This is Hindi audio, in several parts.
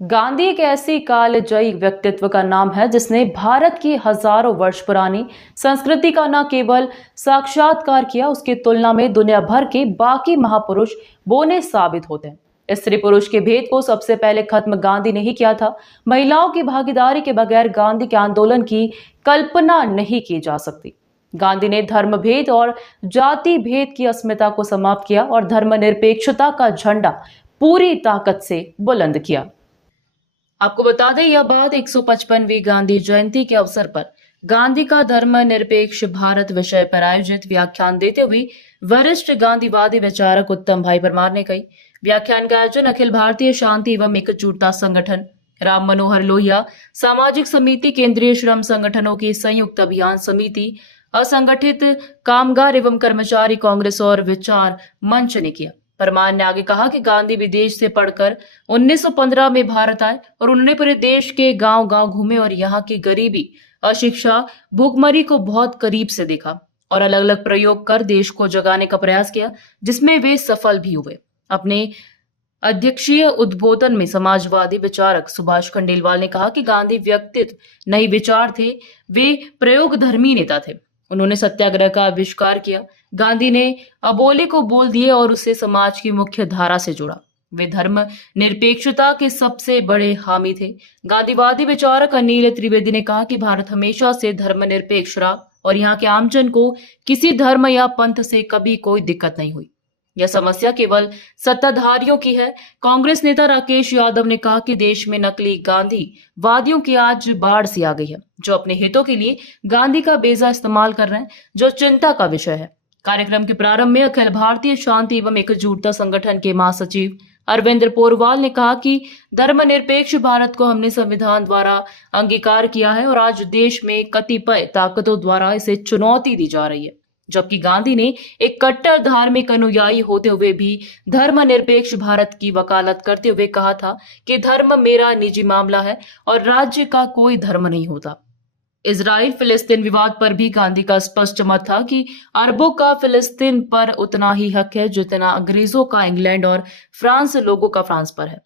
गांधी एक ऐसी कालजयी व्यक्तित्व का नाम है जिसने भारत की हजारों वर्ष पुरानी संस्कृति का न केवल साक्षात्कार किया, उसकी तुलना में दुनिया भर के बाकी महापुरुष बोने साबित होते हैं। स्त्री पुरुष के भेद को सबसे पहले खत्म गांधी ने ही किया था। महिलाओं की भागीदारी के बगैर गांधी के आंदोलन की कल्पना नहीं की जा सकती। गांधी ने धर्म भेद और जाति भेद की अस्मिता को समाप्त किया और धर्मनिरपेक्षता का झंडा पूरी ताकत से बुलंद किया। आपको बता दें, यह बात 155वीं गांधी जयंती के अवसर पर गांधी का धर्मनिरपेक्ष भारत विषय पर आयोजित व्याख्यान देते हुए वरिष्ठ गांधीवादी विचारक उत्तम भाई परमार ने कही। व्याख्यान का आयोजन अखिल भारतीय शांति एवं एकजुटता संगठन, राम मनोहर लोहिया सामाजिक समिति, केंद्रीय श्रम संगठनों की संयुक्त अभियान समिति, असंगठित कामगार एवं कर्मचारी कांग्रेस और विचार मंच ने किया। परमार ने आगे कहा कि गांधी विदेश से पढ़कर 1915 में भारत आए और उन्होंने पूरे देश के गांव-गांव घूमे और यहाँ की गरीबी, अशिक्षा, भूखमरी को बहुत करीब से देखा और अलग-अलग प्रयोग कर देश को जगाने का प्रयास किया, जिसमें वे सफल भी हुए। अपने अध्यक्षीय उद्बोधन में समाजवादी विचारक सुभाष खंडेलवाल ने कहा कि गांधी व्यक्तित्व नहीं विचार थे, वे प्रयोगधर्मी नेता थे। उन्होंने सत्याग्रह का आविष्कार किया। गांधी ने अबोले को बोल दिए और उसे समाज की मुख्य धारा से जोड़ा। वे धर्म निरपेक्षता के सबसे बड़े हामी थे। गांधीवादी विचारक अनिल त्रिवेदी ने कहा कि भारत हमेशा से धर्मनिरपेक्ष रहा और यहाँ के आमजन को किसी धर्म या पंथ से कभी कोई दिक्कत नहीं हुई। यह समस्या केवल सत्ताधारियों की है। कांग्रेस नेता राकेश यादव ने कहा कि देश में नकली गांधी वादियों की आज बाढ़ सी आ गई है, जो अपने हितों के लिए गांधी का बेजा इस्तेमाल कर रहे हैं, जो चिंता का विषय है। कार्यक्रम के प्रारंभ में अखिल भारतीय शांति एवं एकजुटता संगठन के महासचिव अरविंद पोरवाल ने कहा कि धर्मनिरपेक्ष भारत को हमने संविधान द्वारा अंगीकार किया है और आज देश में कतिपय ताकतों द्वारा इसे चुनौती दी जा रही है। जबकि गांधी ने एक कट्टर धार्मिक अनुयायी होते हुए भी धर्मनिरपेक्ष भारत की वकालत करते हुए कहा था कि धर्म मेरा निजी मामला है और राज्य का कोई धर्म नहीं होता। इजराइल फिलिस्तीन विवाद पर भी गांधी का स्पष्ट मत था कि अरबों का फिलिस्तीन पर उतना ही हक है जितना अंग्रेजों का इंग्लैंड और फ्रांस लोगों का फ्रांस पर है।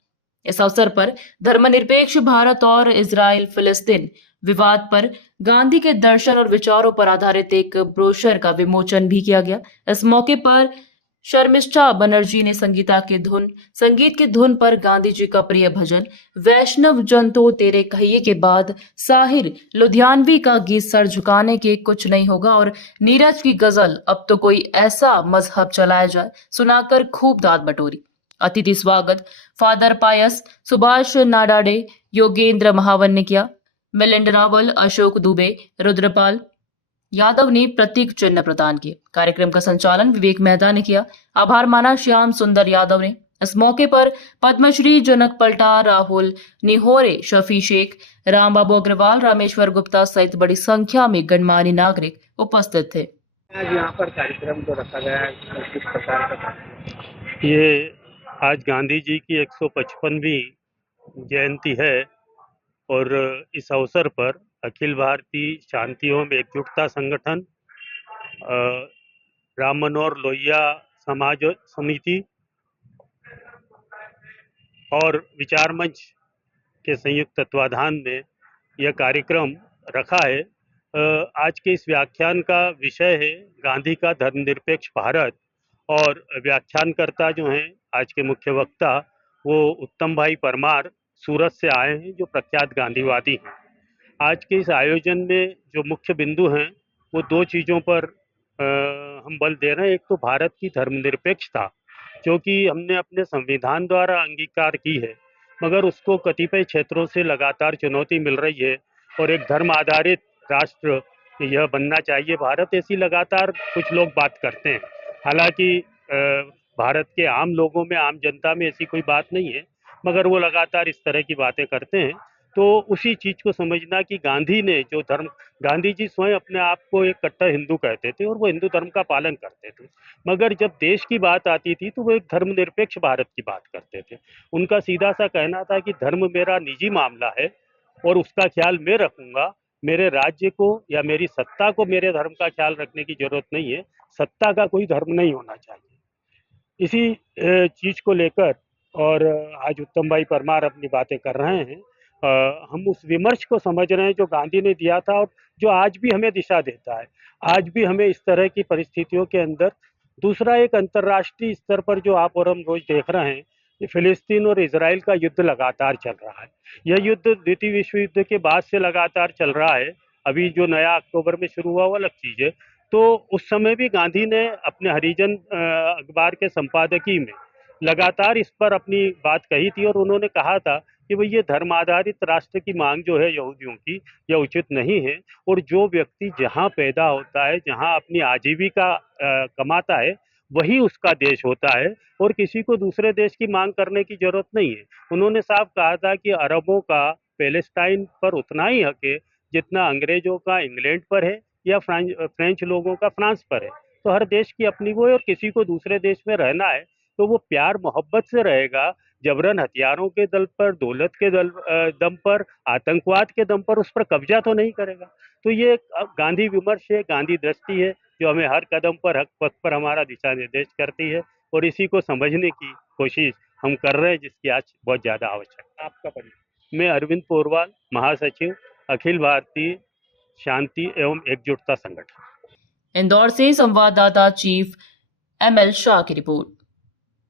इस अवसर पर धर्मनिरपेक्ष भारत और इजराइल फिलिस्तीन विवाद पर गांधी के दर्शन और विचारों पर आधारित एक ब्रोशर का विमोचन भी किया गया। इस मौके पर शर्मिष्ठा बनर्जी ने संगीत की धुन पर गांधी जी का प्रिय भजन वैष्णव जन तो तेरे कहिए के बाद साहिर लुधियानवी का गीत सर झुकाने के कुछ नहीं होगा और नीरज की गजल अब तो कोई ऐसा मजहब चलाया जाए सुनाकर खूब दाद बटोरी। अतिथि स्वागत फादर पायस, सुभाष नाडाडे, योगेंद्र महावन ने किया। मिलिंद रावल, अशोक दुबे, रुद्रपाल यादव ने प्रतीक चिन्ह प्रदान किए। कार्यक्रम का संचालन विवेक मेहता ने किया। आभार माना श्याम सुंदर यादव ने। इस मौके पर पद्मश्री जनक पलटा, राहुल निहोरे, शफी शेख, राम बाबू अग्रवाल, रामेश्वर गुप्ता सहित बड़ी संख्या में गणमान्य नागरिक उपस्थित थे। आज यहाँ पर कार्यक्रम जो रखा गया है किस प्रकार का? ये आज गांधी जी की 155वीं जयंती है और इस अवसर पर अखिल भारतीय शांति एवं एकजुटता संगठन, राम मनोहर लोहिया समाज समिति और विचार मंच के संयुक्त तत्वाधान में यह कार्यक्रम रखा है। आज के इस व्याख्यान का विषय है गांधी का धर्मनिरपेक्ष भारत और व्याख्यानकर्ता जो हैं आज के मुख्य वक्ता वो उत्तम भाई परमार सूरत से आए हैं, जो प्रख्यात गांधीवादी हैं। आज के इस आयोजन में जो मुख्य बिंदु हैं वो दो चीज़ों पर हम बल दे रहे हैं। एक तो भारत की धर्मनिरपेक्षता, क्योंकि हमने अपने संविधान द्वारा अंगीकार की है, मगर उसको कतिपय क्षेत्रों से लगातार चुनौती मिल रही है और एक धर्म आधारित राष्ट्र यह बनना चाहिए भारत, ऐसी लगातार कुछ लोग बात करते हैं। हालांकि भारत के आम लोगों में, आम जनता में ऐसी कोई बात नहीं है, मगर वो लगातार इस तरह की बातें करते हैं। तो उसी चीज़ को समझना कि गांधी ने जो धर्म, गांधी जी स्वयं अपने आप को एक कट्टर हिंदू कहते थे और वो हिंदू धर्म का पालन करते थे, मगर जब देश की बात आती थी तो वो एक धर्मनिरपेक्ष भारत की बात करते थे। उनका सीधा सा कहना था कि धर्म मेरा निजी मामला है और उसका ख्याल मैं रखूंगा, मेरे राज्य को या मेरी सत्ता को मेरे धर्म का ख्याल रखने की जरूरत नहीं है, सत्ता का कोई धर्म नहीं होना चाहिए। इसी चीज़ को लेकर और आज उत्तम भाई परमार अपनी बातें कर रहे हैं। हम उस विमर्श को समझ रहे हैं जो गांधी ने दिया था और जो आज भी हमें दिशा देता है। आज भी हमें इस तरह की परिस्थितियों के अंदर दूसरा एक अंतर्राष्ट्रीय स्तर पर जो आप और हम रोज देख रहे हैं, ये फिलिस्तीन और इजराइल का युद्ध लगातार चल रहा है। यह युद्ध द्वितीय विश्व युद्ध के बाद से लगातार चल रहा है। अभी जो नया अक्टूबर में शुरू हुआ वो अलग चीज है। तो उस समय भी गांधी ने अपने हरिजन अखबार के संपादकीय में लगातार इस पर अपनी बात कही थी और उन्होंने कहा था कि भाई ये धर्म आधारित राष्ट्र की मांग जो है यहूदियों की, यह उचित नहीं है। और जो व्यक्ति जहाँ पैदा होता है, जहाँ अपनी आजीविका कमाता है, वही उसका देश होता है और किसी को दूसरे देश की मांग करने की जरूरत नहीं है। उन्होंने साफ कहा था कि अरबों का पैलेस्टाइन पर उतना ही हक है जितना अंग्रेजों का इंग्लैंड पर है या फ्रेंच लोगों का फ्रांस पर है। तो हर देश की अपनी वो है और किसी को दूसरे देश में रहना है तो वो प्यार मोहब्बत से रहेगा। जबरन हथियारों के दौलत के दम पर, आतंकवाद के दम पर उस पर कब्जा तो नहीं करेगा। तो ये गांधी विमर्श है, गांधी दृष्टि है जो हमें हर कदम पर, हक पथ पर हमारा दिशा निर्देश करती है और इसी को समझने की कोशिश हम कर रहे हैं, जिसकी आज बहुत ज्यादा आवश्यकता है। आपका परिचय? मैं अरविंद पोरवाल, महासचिव, अखिल भारतीय शांति एवं एकजुटता संगठन। इंदौर से संवाददाता चीफ ML शाह की रिपोर्ट।